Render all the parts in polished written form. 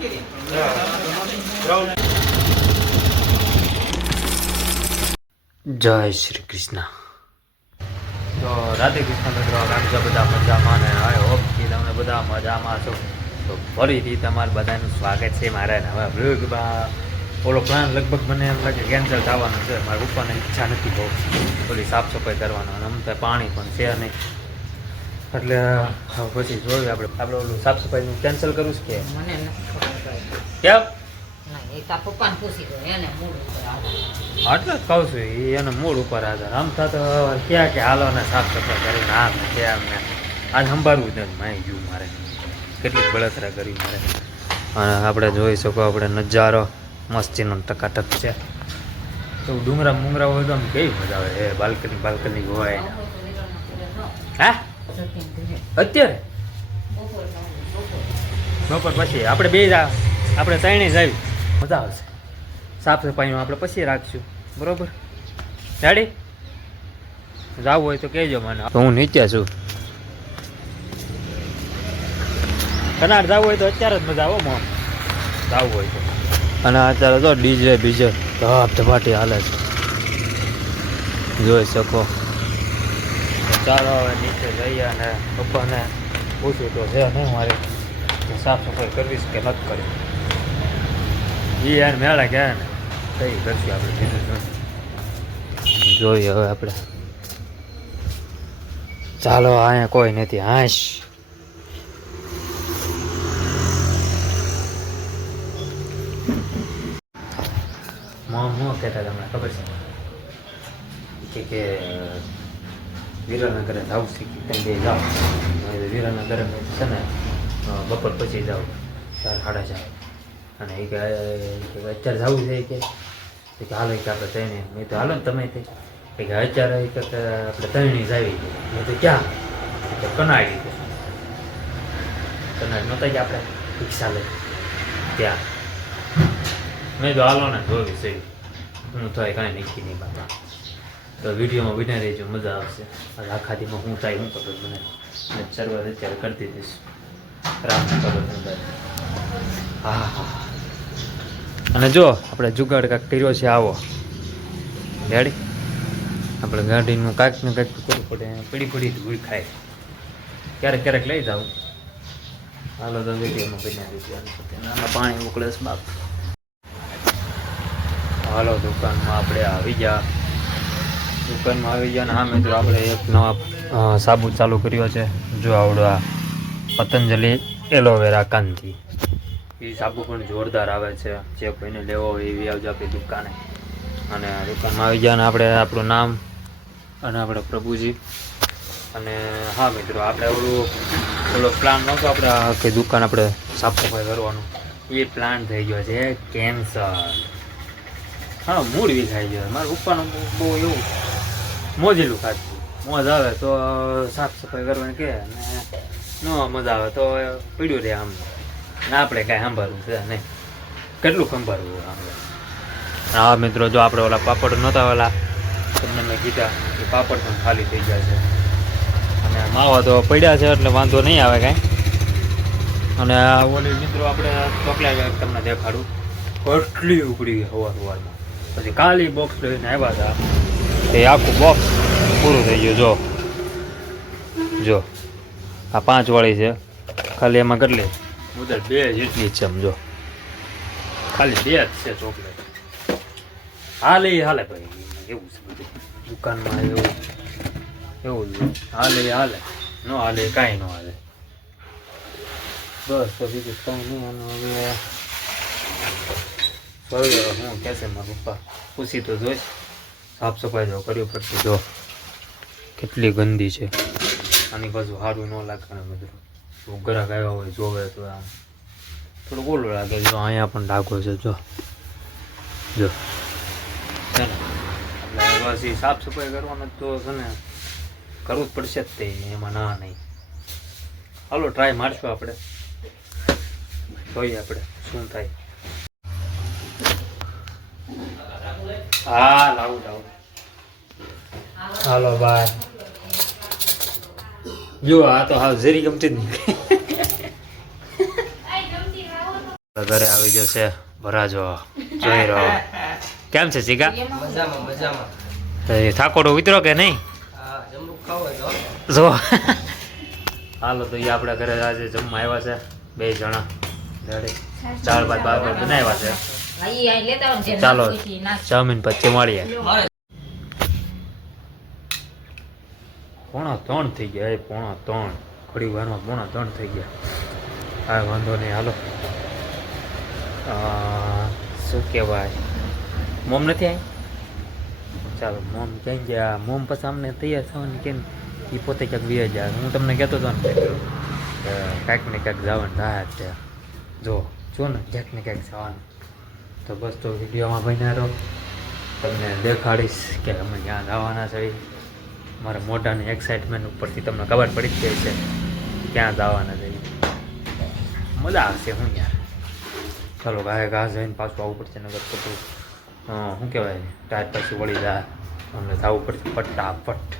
જય શ્રી કૃષ્ણ. તો રાધે કૃષ્ણ મિત્રો, કેમ છો બધા? મજામાં ને? આઈ હોપ કે તમે બધા મજામાં છો. તો ફરીથી તમારું બધાનું સ્વાગત છે મારા નવા બ્લોગમાં. ઓલો પ્લાન લગભગ મને એમ લાગે કેન્સલ થવાનો છે. મારા પપ્પાને ઈચ્છા નથી બહુ ઓલી સાફ સફાઈ કરવાનો, અને અમને પાણી પણ છે નહીં, એટલે પછી જોયું આપણે ઓલું સાફ સફાઈનું કેન્સલ કરું છે કે મને નથી ખબર કેમ એ તાર પપ્પાને પૂછી દો, એને મૂડ ઉપર આધાર. એટલે જ કહું છું, એ એનો મૂડ ઉપર આધાર. આમ થતો ક્યાં કે હાલો ને સાફ સફાઈ કરીને આમ ને ત્યાં ને આજ સંભાળવું જ નથી. મારી ગયું મારે કેટલીક બળતરા કરી મારે. અને આપણે જોઈ શકો આપણે નજારો મસ્તીનો ટકાટક છે. તો ડુંગરા મુંગરા હોય તો આમ કેવી મજા આવે. એ બાલ્કની હોય. હા અત્યારે બપોર પછી આપણે બે આપણે ત્રણેય જાય, મજા આવશે. સાફ સફાઈનું આપણે પછી રાખશું, બરોબર? રેડી? જવું હોય તો કહેજો મને. હું નીચે છું. કનાડ જવું હોય તો અત્યારે જ મજા આવો મોમ, જવું હોય તો. અને અત્યારે તો ડીજે બીજે ધપાટી હાલે છે, જોઈ શકો. ચાલો હવે નીચે જઈએ અને પપ્પાને પૂછ્યું તો છે નહીં મારે સાફ સફાઈ કરવીશ કે નથી કરવી. એ યાર મેળા ગયા ને કઈ કરશું આપણે, બીજું જોઈએ હવે આપણે. ચાલો, અહીંયા કોઈ નથી. હાશ મમ શું કહેતા તમને ખબર છે કે વીરાના ઘરે જાવ શીખી તમે બે જાઓ. વીરાના ઘરે છે ને બપોર પછી જાઓ 4:30. અને એ કે અત્યારે જવું છે કે હાલો કે આપણે ત્રણે. મેં તો હાલો ને તમે કે અત્યારે આપણે ત્રણેય જાવી. મેં તો ક્યાં? કનાડી નહોતા ગયા આપણે રિક્ષા લઈ ત્યાં. મેં તો હાલો ને જોવી છે હું થાય કાંઈ નક્કી નહીં બાપા. તો વિડીયોમાં બના રહેજો, મજા આવશે. આખા દીમાં હું થાય હું ખબર મને શરૂઆત અત્યારે કરતી દઈશ. રામ ખબર અંદર. હા હા. અને જો આપણે જુગાડ કાંઈક કર્યો છે આવો રેડી. આપણે ગાડીનું કાંઈક ને કાંઈક કરવું પડે. પડી ધૂળ ખાય. ક્યારેક લઈ જાઉં. હાલો તો વિડીયોમાં બના રહેજો. આમાં પાણી ઉકળે છે બાપ. હાલો દુકાનમાં આપણે આવી ગયા. અને હા મિત્રો આપણે એક નવા સાબુ ચાલુ કર્યો છે. જો આવડો આ પતંજલિ એલોવેરા કાંતિ. એ સાબુ પણ જોરદાર આવે છે. જે કોઈને લેવો હોય એવી આવજો આપણી દુકાને. અને દુકાનમાં આવી ગયા. અને આપણે આપણું નામ અને આપણે પ્રભુજી. અને હા મિત્રો આપણે ઓલો પ્લાન નહોતો આપણે આખી દુકાન આપણે સાફ સફાઈ કરવાનું, એ પ્લાન થઈ ગયો છે કેન્સલ. હા, મૂડ વિખાઈ ગયો. મારા પપ્પાનું બહુ એવું મોજેલું ખાતું. મોજ આવે તો સાફ સફાઈ કરવાની કે, ન મજા આવે તો પડ્યું રહે આમ. ને આપણે કાંઈ સાંભળવું છે નહીં. કેટલું સંભાળવું આપણે. હા મિત્રો, જો આપણે ઓલા પાપડ નહોતા ઓલા તમને મેં કીધા કે પાપડ પણ ખાલી થઈ ગયા છે. અને માવા તો પડ્યા છે એટલે વાંધો નહીં આવે કાંઈ. અને ઓલી મિત્રો આપણે ચોકલેટ તમને દેખાડું કેટલી ઉપડી સવારમાં. પછી ખાલી બોક્સ લઈને આવ્યા હતા, એ આખું બોક્સ પૂરું થઈ ગયું. જો આ 5 વાળી છે ખાલી. એમાં કેટલી મુદત 2 જેટલી જ છે સમજો. ખાલી 2 જ છે ચોકલેટ. હાલે ભાઈ, એવું છે બધું દુકાનમાં. એવું જ હાલે ન હાલે કાંઈ ન હાલે. બસ તો બીજું કંઈ નહીં. અને હવે હું કહેશે મારા પપ્પા પૂછી તો જોઈશ. સાફ સફાઈ જો કરવી પડશે. જો કેટલી ગંદી છે. આની બાજુ સારું ન લાગે. બધું ગ્રાહક આવ્યા હોય જોવે તો આમ થોડુંક ઓલું લાગે. જો અહીંયા પણ ડાઘો છે. જો છે ને એટલે બસ એ સાફ સફાઈ કરવાનું તો છે ને કરવું જ પડશે જ. તે એમાં ના નહીં. હાલો ટ્રાય મારશું આપણે, જોઈએ આપણે શું થાય. હા લાવું. હાલો બાય. જો આ તો હા જરી ગમતી જ નહીં. ઘરે આવી જશે ભરાજો જોઈ રહ્યો કેમ છે ચીકા મજામાં મજામાં. થાકોડો ઉતરો કે નહીં હા જમરૂક ખાવો હોય તો જો હાલો તો એ આપણા ઘરે આજે જમવા આવ્યા છે 2 જણા રેડી દાળ ભાત બાર બનાવ્યા છે હા, ઈ અહીં લેતા આવો ને જે ચાલો નાખવું છે ઈ નાખ. ચાઉમીન પછી મળીએ મારે 2:45 થઈ ગયા 2:45 થોડી વારમાં 2:45 થઈ ગયા હા વાંધો નહીં હાલો શું કહેવાય મોમ નથી આવી ચાલો મોમ ક્યાં ગયા મોમ પછી અમને તૈયાર થવાની કેમ એ પોતે ક્યાંક વી જાય હું તમને કહેતો હતો ને કે ક્યાંક ને ક્યાંક જવાનું થાય છે જો ને ક્યાંક ને ક્યાંક જવાનું તો બસ તો વિડીયોમાં બન્યા રહો તમને દેખાડીશ કે અમે ક્યાં જવાના છે મારા મોઢાની એક્સાઇટમેન્ટ ઉપરથી તમને ખબર પડી જ ગઈ છે ક્યાં જવાના છે મજા આવશે હું યાર ચાલો ઘા જઈને પાછું આવવું પડશે નગર તો શું કહેવાય ટાયર પાછું વળી જાય અમને થવું પડશે ફટાફટ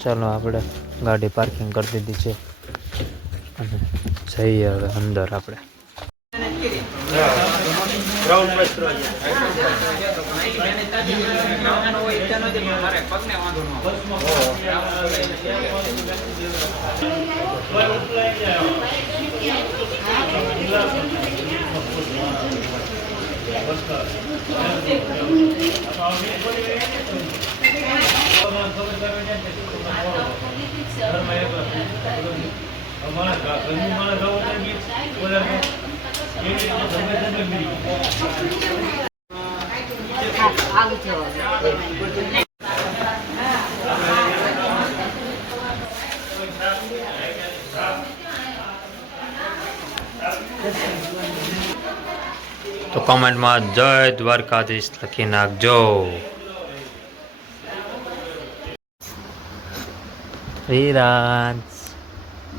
ચાલો આપણે ગાડી પાર્કિંગ કરી દીધી છે અને જઈએ હવે અંદર આપણે આવું છે હવે. તો કોમેન્ટમાં જય દ્વારકાધીશ લખી નાખજો વિરાંશ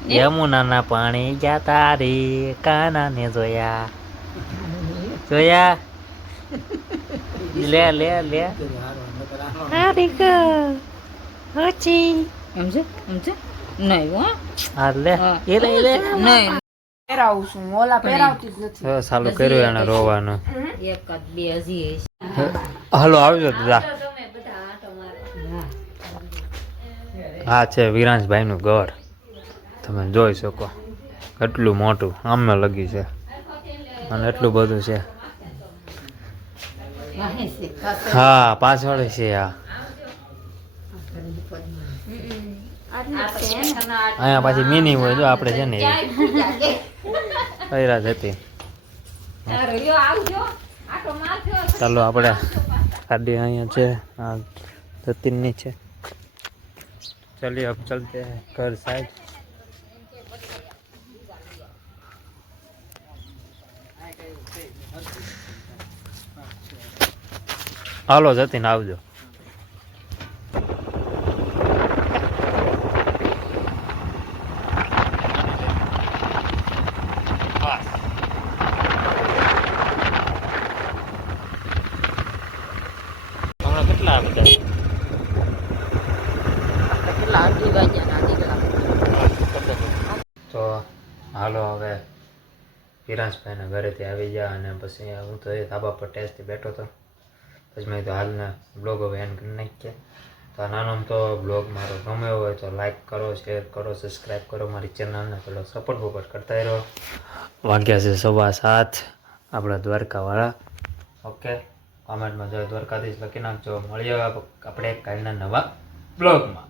યમુનાના પાણી જતા રે કાનાને જોયા લે લે લે એમ છે નહીં હો હા લે એ લે નહીં પહેરાવું છું ઓલા પહેરાવતી જ નથી હવે ચાલુ કર્યું એને રોવાનું એક જ બે હજી હાલો આવજો દાદા હા છે વિરાંશભાઈનું ઘર તમે જોઈ શકો એટલું મોટું આમે લગી છે અને એટલું બધું છે હા પાછળ છે આ અહીંયા પાછી મિની હોય જો આપણે છે ને કૈરાજ હતી ચાલો આપણે ગાડી અહીંયા છે આ સતીનની છે चलिए अब चलते हैं घर साइड હાલો જતીન આવજો હમણાં કેટલા બધા તો હાલો હવે વિરાંશભાઈના ઘરેથી આવી ગયા અને પછી હું તો એ ધાબા પર ટેસ્ટથી બેઠો હતો પછી મેં તો હાલના બ્લોગ હવે એન્ડ કરી નાખીએ તો નાનો તો બ્લોગ મારો ગમ્યો હોય તો લાઈક કરો શેર કરો સબસ્ક્રાઈબ કરો મારી ચેનલને થોડો સપોર્ટ બપોર્ટ કરતા રહો વાગ્યા છે 7:15 આપણા દ્વારકાવાળા ઓકે કોમેન્ટમાં જય દ્વારકાધીશ લખી નાખજો મળીએ આપણે કાલના નવા બ્લોગમાં